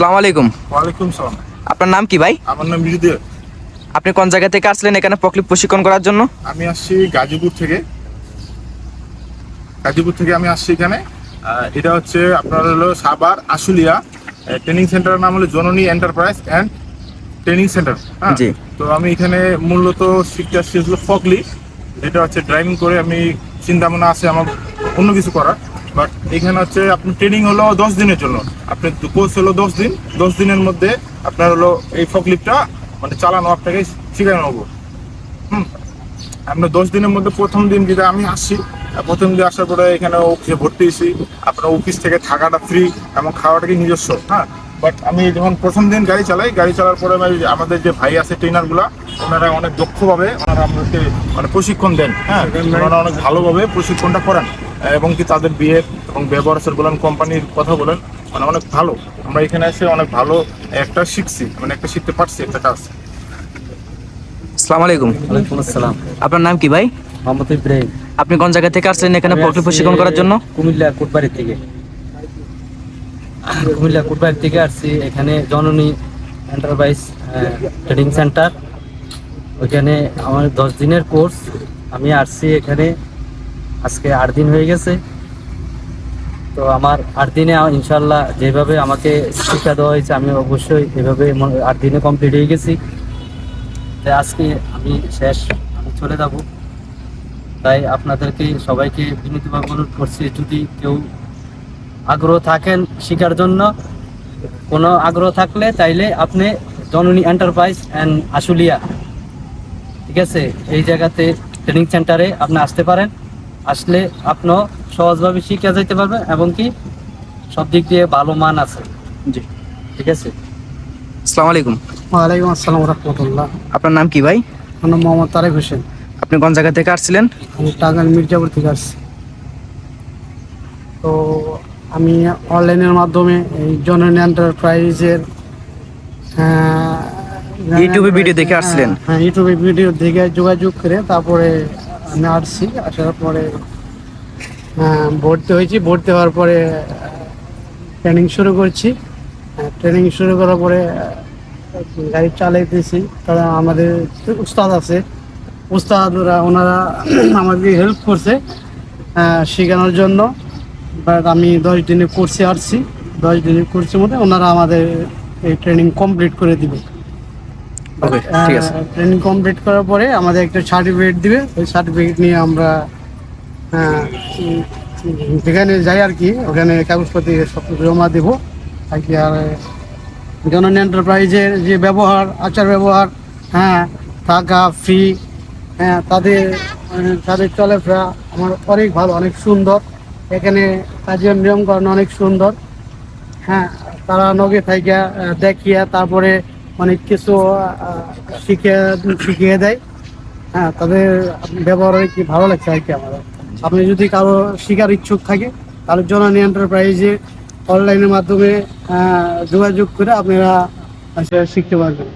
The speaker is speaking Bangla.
আসসালামু আলাইকুম। ওয়ালাইকুম সালাম। আপনার নাম কি ভাই? আমার নাম মৃদুল। আপনি কোন জায়গা থেকে আসলেন এখানে ফকলিফট প্রশিক্ষণ করার জন্য? আমি আসছি গাজীপুর থেকে। আমি আসছি এখানে। এটা হচ্ছে আপনার হলো সাভার আশুলিয়া ট্রেনিং সেন্টারের নাম হলো জননী এন্টারপ্রাইজ অ্যান্ড ট্রেনিং সেন্টার। হ্যাঁ, জি। তো আমি এখানে মূলত শিখতে আসছি হলো ফকলিফট, যেটা হচ্ছে ড্রাইভিং করে। আমি চিন্তা ভাবনা আছে আমার অন্য কিছু করার, বাট এখানে হচ্ছে আপনি ট্রেনিং হলো 10 দিনের জন্য। আপনার কোর্স হলো 10 দিন। 10 দিনের মধ্যে আপনার হলো এই ফকলিফটটা মানে চালানো আপনাকে শিখে নেবো। আমরা 10 দিনের মধ্যে প্রথম দিন যেটা আমি আসছি, প্রথম দিন আসার পরে এখানে অফিসে ভর্তি হয়েছি। আপনার অফিস থেকে থাকাটা ফ্রি এবং খাওয়াটা কি নিজস্ব। হ্যাঁ, বাট আমি যখন প্রথম দিন গাড়ি চালার পরে আমাদের যে ভাই আছে ট্রেনারগুলা, ওনারা অনেক দক্ষভাবে ওনারা আমাদেরকে মানে প্রশিক্ষণ দেন। হ্যাঁ, ওনারা অনেক ভালোভাবে প্রশিক্ষণটা করেন এবং কি তাদের বিহেভ এবং ব্যবহার বলেন, কোম্পানির কথা বলেন, মানে অনেক ভালো। আমরা এখানে এসে অনেক ভালো একটা শিখছি, মানে একটা শিখতে পারছি একটা কাজ। আসসালামু আলাইকুম। ওয়ালাইকুম আসসালাম। আপনার নাম কি ভাই? মোহাম্মদ ইব্রাহিম। আপনি কোন জায়গা থেকে আসলেন এখানে আমি ফকলিফট আসছি প্রশিক্ষণ করার জন্য? কুমিল্লা কোটবাড়ি থেকে আসছি এখানে জননী এন্টারপ্রাইজ ট্রেনিং সেন্টার। ওইখানে আমার 10 দিনের কোর্স। আমি আসছি এখানে আজকে 8 দিন হয়ে গেছে। তো আমার 8 দিনে ইনশাল্লাহ যেভাবে আমাকে শিক্ষা দেওয়া হয়েছে আমি অবশ্যই এভাবে 8 দিনে কমপ্লিট হয়ে গেছি। তাই আজকে আমি চলে যাব। তাই আপনাদেরকে সবাইকে বিনীতভাবে অনুরোধ করছি, যদি কেউ আগ্রহ থাকেন শেখার জন্য, কোনো আগ্রহ থাকলে তাইলে আপনি জননী এন্টারপ্রাইজ অ্যান্ড আশুলিয়া, ঠিক আছে, এই জায়গাতে ট্রেনিং সেন্টারে আপনি আসতে পারেন। আসলে আপনিও সহজভাবে শিখে যেতে পারবেন এবং কি সব দিক দিয়ে ভালো মান আছে। জি, ঠিক আছে। আসসালামু আলাইকুম। ওয়ালাইকুম আসসালাম রহমতুল্লাহ। আপনার নাম কি ভাই? আমার নাম মোহাম্মদ তারেক হোসেন। আপনি কোন জায়গা থেকে আসছিলেন? আমি টাঙ্গাইল মির্জাপুর থেকে আসছি। তো আমি অনলাইনের মাধ্যমে এই জননী এন্টারপ্রাইজের ইউটিউবে ভিডিও দেখে আসছিলেন? হ্যাঁ, ইউটিউবে ভিডিও দেখে যোগাযোগ করে তারপরে আমি আসছি। আসার পরে ভর্তি হয়েছি। ভর্তি হওয়ার পরে ট্রেনিং শুরু করছি। ট্রেনিং শুরু করার পরে গাড়ি চালাইতেছি। কারণ আমাদের উস্তাদ আছে, উস্তাদরা ওনারা আমাকে হেল্প করছে শেখানোর জন্য। বাট আমি 10 দিনের কোর্সে আসছি। 10 দিনের কোর্সের মধ্যে ওনারা আমাদের এই ট্রেনিং কমপ্লিট করে দিবে। ওকে, ঠিক আছে। ট্রেনিং কমপ্লিট করার পরে আমাদের একটা সার্টিফিকেট দিবে। ওই সার্টিফিকেট নিয়ে আমরা যেখানে যাই আর কি, ওখানে কাগজপত্র সব জমা দেবো আর কি। আর জননী এন্টারপ্রাইজের যে ব্যবহার, আচার ব্যবহার, হ্যাঁ, থাকা ফ্রি, হ্যাঁ, তাদের চলাফেরা আমার অনেক ভালো, অনেক সুন্দর। এখানে কাজের নিয়মকানুন অনেক সুন্দর। হ্যাঁ, তারা নগে থাইকা দেখিয়া তারপরে অনেক কিছু শিখিয়ে দেয়। হ্যাঁ, তাদের ব্যবহার কি ভালো লাগছে আর কি আমাদের। আপনি যদি কারো শিকার ইচ্ছুক থাকে তাহলে জননী এন্টারপ্রাইজে অনলাইনের মাধ্যমে যোগাযোগ করে আপনারা শিখতে পারবেন।